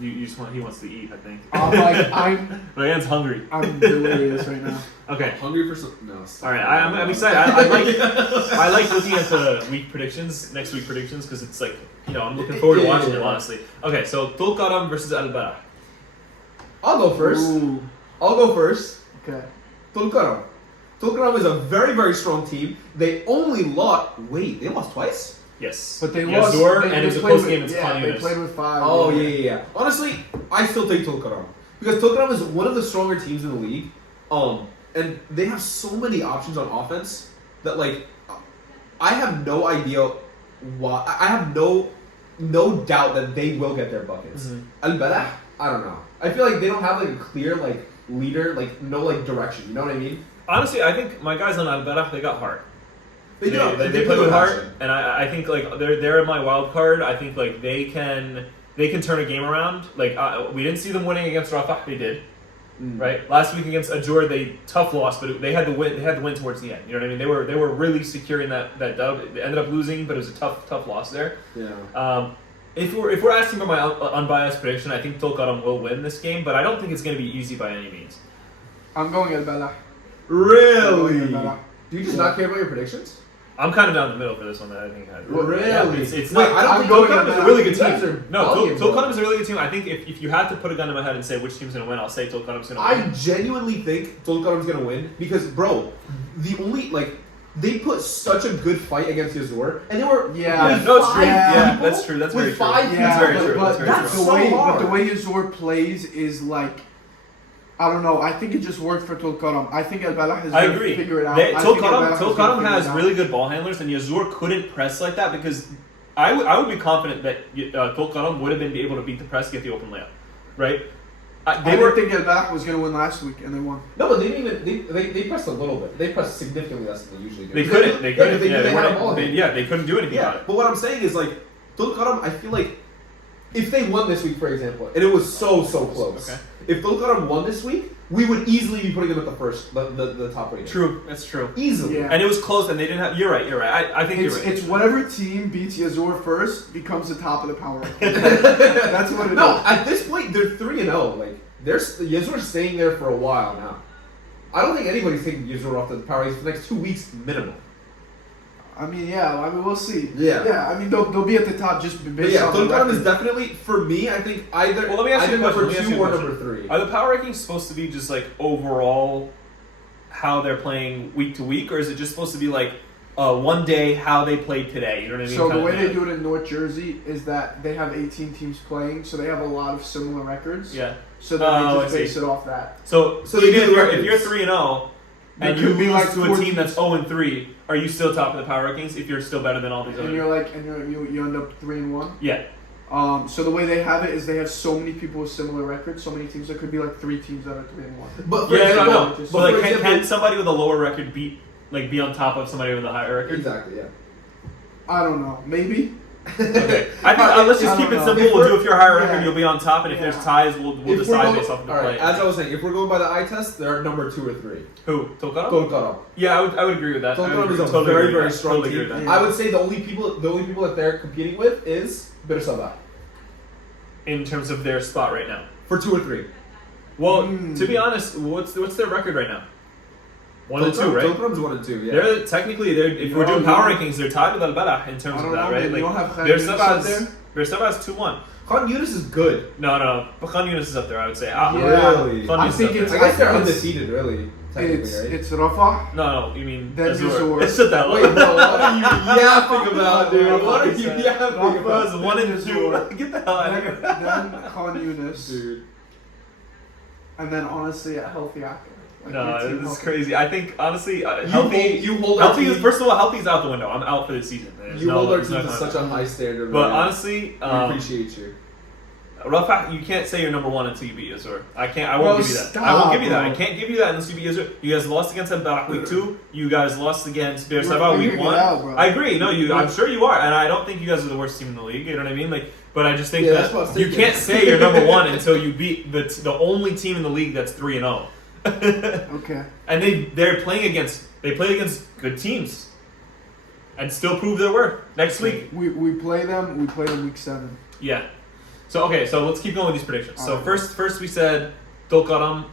You just want. He wants to eat, I think. I'm Ryan's hungry. delirious right now. Okay. Hungry for some? No. All right. I'm excited. I like looking at the next week predictions, because it's like, I'm looking forward to watching them, honestly. Okay, so Tulkarem versus Al-Balah. I'll go first. Ooh, I'll go first. okay. Tulkarem. Tulkarem is a very, very strong team. They only lost. Wait, they lost twice? Yes. But they Yazur, lost. and it was a played close with- game against Yeah, they Yunis. played with 5. Oh, yeah. Honestly, I still take Tulkarem. Because Tulkarem is one of the stronger teams in the league. And they have so many options on offense that, like, I have no idea why. I have no doubt that they will get their buckets. Mhm. Al-Balah, I don't know. I feel like they don't have, like, a clear, like, leader, like, no, like, direction. You know what I mean? Honestly, I think my guys on Al-Balah, they got heart. They do. They play with heart, and I think like they're in my wild card. I think like they can turn a game around. Like we didn't see them winning against Rafah. They did, right? Last week against Ajjur, they tough loss, but they had the win. They had the win towards the end. You know what I mean? They were really securing that dub. They ended up losing, but it was a tough loss there. Yeah. If we're asking for my unbiased prediction, I think Tulkarem will win this game, but I don't think it's going to be easy by any means. I'm going Al-Balah. Really? Al-Balah. Do you just not care about your predictions? I'm kind of down the middle for this one. That I think I Really? Yeah, it's Wait, not. I don't I'm think going Tulkarem is a Al-Balah. really good You guys are team. No, bugging, bro. Tulkarem is a really good team. I think if you had to put a gun to my head and say which team's going to win, I'll say Tulkarem's going to I win. genuinely think Tulkarem's gonna win because, bro, the only they put such a good fight against Yazur, and they were Yeah. with No, it's true. five Yeah, people, that's true. That's with very true. 5 Yeah, That's very people. true. but That's very that's true. the way so hard. the way Yazur plays is like, I don't know. I think it just worked for Tulkarem. I think Al-Balah is I going agree. to figure it out. I think Al-Balah is gonna Tulkarem figure has it out. really good ball handlers, and Yazur couldn't press like that because I would be confident that Tulkarem would have been able to beat the press, get the open layup, right? I didn't think Al-Balah was going to win last week, and they won. No, but they didn't even. They pressed a little bit. They pressed significantly less than they usually do. They couldn't. They couldn't. They Yeah, they had a weren't- ball they- hand. yeah, they couldn't do anything about Yeah, it. but what I'm saying is like Tulkarem. I feel like if they won this week, for example, and it was so close. Okay. If Tulkarem won this week, we would easily be putting them at the top rating. True. That's true. Easily. Yeah. And it was close, and they didn't have. You're right. I think It's, you're right. it's whatever team beats Yazur first becomes the top of the power. That's what it is. No, at this point they're 3-0. Like Yazur's staying there for a while now. I don't think anybody's taking Yazur off the power rankings for the next 2 weeks minimum. I mean, yeah. I mean, we'll see. Yeah. Yeah. I mean, they'll be at the top just But based yeah, on the Tulkarem record. is definitely for me. I think either Well, let me ask you either a question. number Let me ask 2 you a or question. number 3. Are the power rankings supposed to be just like overall how they're playing week to week, or is it just supposed to be like one day how they played today? You know what I mean? So the Kinda way thing. they do it in North Jersey is that they have 18 teams playing, so they have a lot of similar records. Yeah. So then Oh, they just I see. base it off that. So So they even do the if you're records. 3-0 and There you could be lose like to a 4 team that's teams. 0-3, are you still top of the power rankings if you're still better than all these And other? you're like, you end up 3-1. Yeah. So the way they have it is they have so many people with similar records, so many teams. There could be like 3 teams that are 3-1. But for Yeah, example, no. but But for like, example- can somebody with a lower record be on top of somebody with a higher record? Exactly. Yeah. I don't know. Maybe. Okay. I think let's just I keep don't it know. simple. If We'll do we're- if you're higher yeah. record, you'll be on top, and if Yeah. there's ties, we'll If we're decide going- based off of the all right, play. as I was saying, if we're going by the eye test, they're number 2 or 3. Who? Tulkarem? Tulkarem. Yeah, I would agree with that. I would Tulkarem is a totally very, agree with very that. strong Totally team. agree with that. Yeah. I would say the only people that they're competing with is Seb'a In terms of their spot right now. for 2 or 3. Well, Hmm. to be honest, what's their record right now? 1 and 2, right? Tulkarem's 1 and 2. Yeah. They're technically if we're doing power rankings, they're tied with Al-Balah in terms I of don't that, know, right? man. You don't Like have Khan their Yunis Seb'a out has there? their Seb'a has 2-1. Khan Yunis is good. No, but Khan Yunis is up there. I would say. Yeah. Really? Khan I Yunis is think up there. it's- I guess they're I think it's- undefeated, really. Technically, right? It's Rafah. No, you mean Then Yazur. Yazur. Shut that Wait, bro, what are you yapping about, dude? What What are is you that? yapping Rafah about? It's 1 and 2. Yazur. Get the hell out of here. Then Khan Yunis. Dude. And then honestly, a healthy Akka. Like, No, your team this is healthy. crazy. I think honestly, You hold our healthy. team. First of all, healthy's out the window. I'm out for the season. There's You hold our there's team to no such a high standard. But man. honestly, we appreciate you. Rafah, you can't say you're number one until you beat Yazur. I can't. I won't Bro, give you that. stop, I won't give you that. bro. I can't give you that unless you beat Yazur. You guys lost against Al-Balah week 2. You guys lost against Beer You're Seb'a week figuring 1. it out, bro. I agree. No, I'm sure you are, and I don't think you guys are the worst team in the league. You know what I mean? Like, but I just think Yeah, that's what I that was you thinking. can't say you're number one until you beat the only team in the league that's 3-0. Okay. And they played against good teams, and still prove their worth next week. We play them. We play them week 7. Yeah. So okay, so let's keep going with these predictions. So Alright. first we said Tulkarem.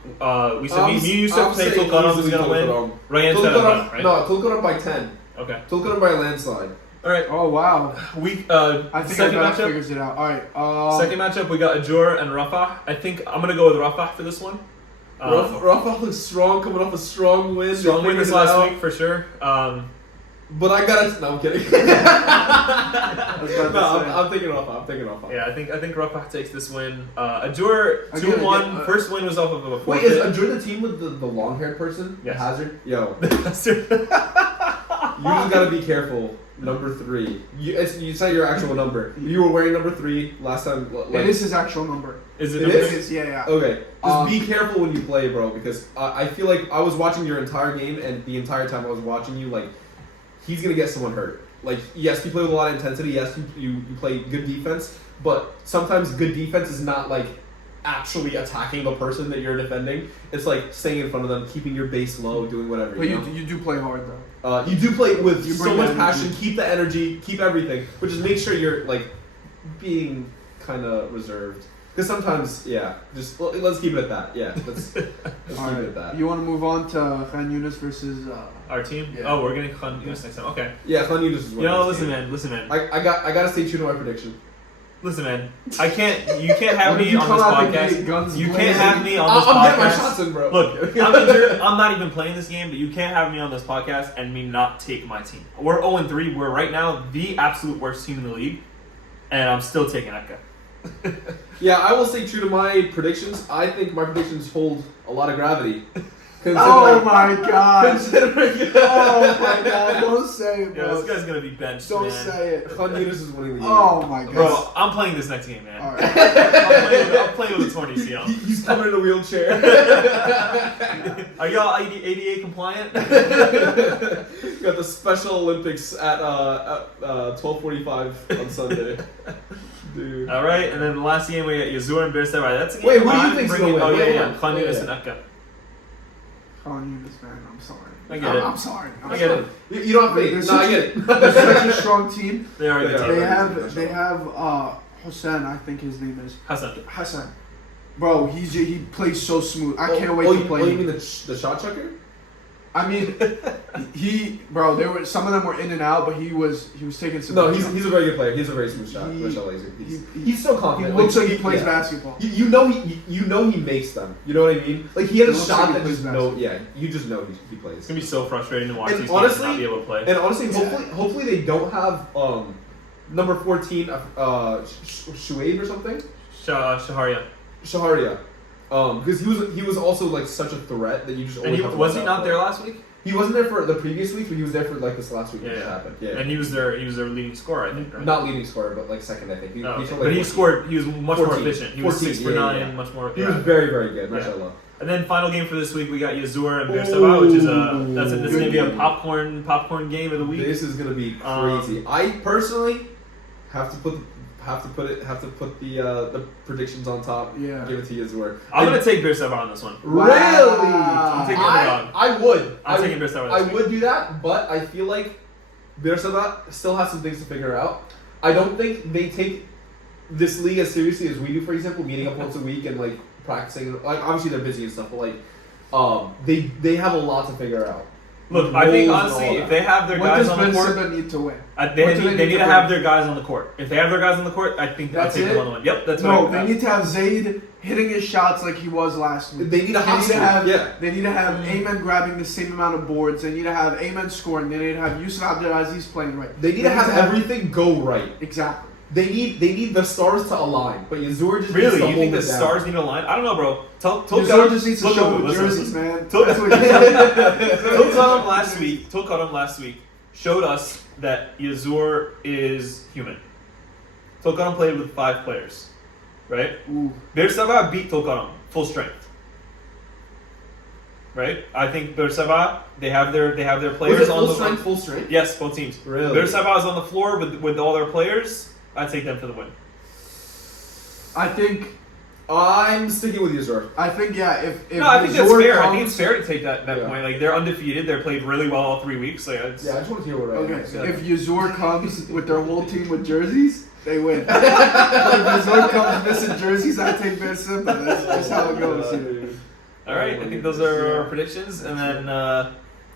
We said me and Yusuf I'm say saying Tulkarem was easily gonna win. Tulkarem. Ryan said Al-Balah, right? No, Tulkarem by 10. Okay. Tulkarem by a landslide. All right. Oh wow. Week I think second Al-Balah matchup. figures it out. All right. Second matchup, we got Ajjur and Rafah. I think I'm gonna go with Rafah for this one. Rafah looks strong, coming off a strong win. Strong win this Figured it last out. week for sure. But I gotta. No, I'm kidding. I was about to No, say. I'm taking Rafah. I'm taking Rafah. Yeah, I think Rafah takes this win. Ajjur Again, 2-1. again, First win was off of a Wait, forfeit. is Ajjur the team with the long-haired person? Yes. Hazard? Yo, you just gotta be careful. Number 3. It's not your actual number. You were wearing number 3 last time. It is his actual number. Is it? It number is? It is. Yeah. Okay, just Um, be careful when you play, bro, because I feel like I was watching your entire game, and the entire time I was watching you, like, he's gonna get someone hurt. Like, yes, you play with a lot of intensity. Yes, you play good defense, but sometimes good defense is not like actually attacking the person that you're defending. It's like staying in front of them, keeping your base low, doing whatever. But you know? you do play hard though. You do play with You so bring much the passion. energy. Keep the energy, keep everything, but just make sure you're like being kind of reserved. Because sometimes, yeah, just let's keep it at that. Yeah, let's All keep it right. at that. You want to move on to Yunis versus? Our team? Yeah. Oh, we're getting Khan Yunis next time. Okay. Yeah, Khan Yunis is You know, listen, man. I gotta stay true to my prediction. Listen, man. You can't have What if me you on come this out the gate, podcast. guns You can't blazing? have me on this I'm getting my podcast. shots in, bro. Look, I'm injured. I'm not even playing this game, but you can't have me on this podcast and me not take my team. We're 0-3. We're right now the absolute worst team in the league, and I'm still taking Akka. Yeah, I will stay true to my predictions. I think my predictions hold a lot of gravity. Oh my god! Considering Oh my god! Don't say it, Yeah, bro. this guy's gonna be benched, Don't man. say it. Khan Yunis is winning the game. Oh my god! Bro, I'm playing this next game, man. All right. I'm playing with a torn ACL. He's coming in a wheelchair. Are y'all ADA compliant? Got the Special Olympics at 12:45 on Sunday. Dude. All right, and then the last game we got Yazur and Beer Seb'a. That's a game. Wait, who do you I'm think's bringing- gonna Oh win? yeah, Wait, yeah. wait. Khan Oh, Yunis yeah. and Akka. Khan Yunis, man. I'm sorry. I get it. I'm sorry. I get it. You don't have They're faith. No, I get it. They're such a strong team. They are a good They team. are. They have Hussein. I think his name is Hassan. Hassan. Bro, he plays so smooth. I can't wait oh, to play Oh, you him. mean the shot chucker? I mean, there were some of them were in and out, but he was taking some. No, shots. he's a very good player. He's a very smooth shot. He- Rashad Laser. he- He's so He confident. looks like he yeah. plays basketball. You know he makes them. You know what I mean? Like he had a He looks shot like he that plays just basketball. you just know he plays. It's gonna be so frustrating to watch And these honestly- teams not be able to play. And honestly, hopefully they don't have number 14 Shuaib or something. Shaharia. Shaharia. Because he was also like such a threat that you just And always he, have to was watch he out not for. there last week? He wasn't there for the previous week, but he was there for like this last week. Yeah, That just yeah. happened. Yeah. And he was their leading scorer, I think. Right? Not leading scorer, but like second, I think. Oh, okay. shot, But like, he 14. scored. He was much more 14. efficient. He was 14, 6 for yeah, 9, yeah. much more. He Yeah. was very, very good. Yeah. Mashallah. And then final game for this week, we got Yazur and Beer Seb'a, which is this is gonna be a popcorn game of the week. This is gonna be crazy. I personally have to put the predictions on top. Yeah. Give it to Yazur. I'm gonna take Beer Seb'a on this one. Really? I'm taking underdog. I would. I'm taking Beer Seb'a I this week. would do that, but I feel like Beer Seb'a still has some things to figure out. I don't think they take this league as seriously as we do. For example, meeting up once a week and like practicing. Like obviously they're busy and stuff, but like they have a lot to figure out. Look, I think Roles and honestly, all if that. they have their What guys does on the court, Seb'a need to win? they What do need they need to to have win? their guys on the court. If they have their guys on the court, I think I'll That's take it? them on the win. Yep, that's No, what they need to have Zayd hitting his shots like he was last week. They need a hot They need to streak, have yeah. They need to have Ayman grabbing the same amount of boards. They need to have Ayman scoring. They need to have Yusuf Abdelaziz playing right. They need to have everything go right. Exactly. They need the stars to align, but Yazur just needs Really, to you hold think the it down. stars need to align? I don't know, bro. Yazur just needs to look, show look, the listen, jerseys, listen. man. Tul- That's what he Tulkarem last week showed us that Yazur is human. Tulkarem played with 5 players. right? Ooh. Seb'a beat Tulkarem full strength. Right? I think Seb'a, they have their Was players it on full the strength? Full strength. Yes, both teams. Really? Seb'a is on the floor with all their players. I take them for the win. I think I'm sticking with Yazur. yeah. If No, I think that's Yazur fair. I comes- think it's fair to take that Yeah. point. Like they're undefeated. They're played really well all 3 weeks. Like it's, Yeah, I just want to hear what I Okay, have. if Yazur comes with their whole team with jerseys, they win. If Yazur comes missing jerseys, I take Seb'a. That's how it goes. all right. I think those are our predictions, and then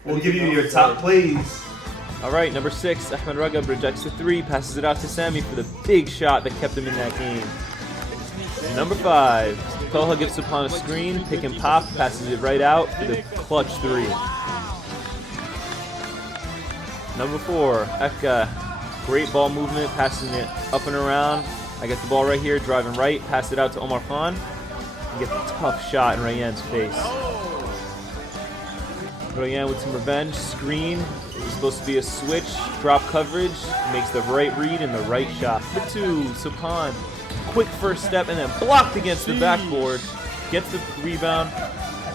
we'll give you your top plays. All right, number 6, Ahmed Ragab rejects the 3, passes it out to Sammy for the big shot that kept him in that game. Number 5, Toha gives Subhan a screen, pick and pop, passes it right out for the clutch 3. Number 4, Akka, great ball movement, passing it up and around. I get the ball right here, driving right, pass it out to Omar Khan, and get the tough shot in Rayyan's face. Rayyan with some revenge, screen. It was supposed to be a switch, drop coverage, makes the right read and the right shot. Number 2, Subhan, quick first step and then blocked against the backboard. Gets the rebound,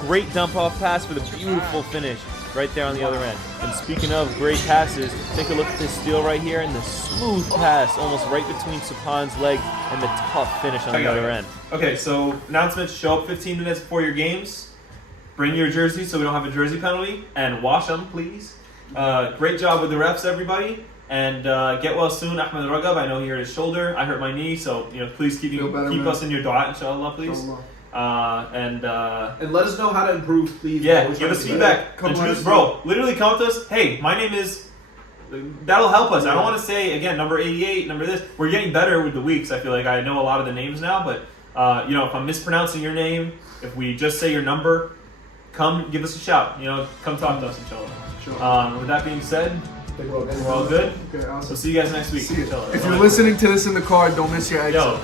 great dump off pass for the beautiful finish right there on the other end. And speaking of great passes, take a look at this steal right here and the smooth pass almost right between Subhan's legs and the tough finish on the other end. Okay, so announcements: show up 15 minutes before your games. Bring your jersey so we don't have a jersey penalty, and wash them, please. Great job with the refs, everybody, and get well soon, Ahmed Ragab. I know he hurt his shoulder. I hurt my knee, so please keep Feel better, keep man. us in your dua, inshallah, please. And And let us know how to improve, please. yeah, We're give trying us to be feedback. Come Introduce, on, bro. Literally come to us. Hey, my name is. That'll help us. I don't want to say again number 88, number this. We're getting better with the weeks. I feel like I know a lot of the names now, but if I'm mispronouncing your name, if we just say your number, come give us a shout. Come talk to us, inshallah. Sure. With that being said, better. we're all good. Okay, awesome. We'll see you guys next week. See you. Inshallah. If you're listening to this in the car, don't miss your exit. Yo.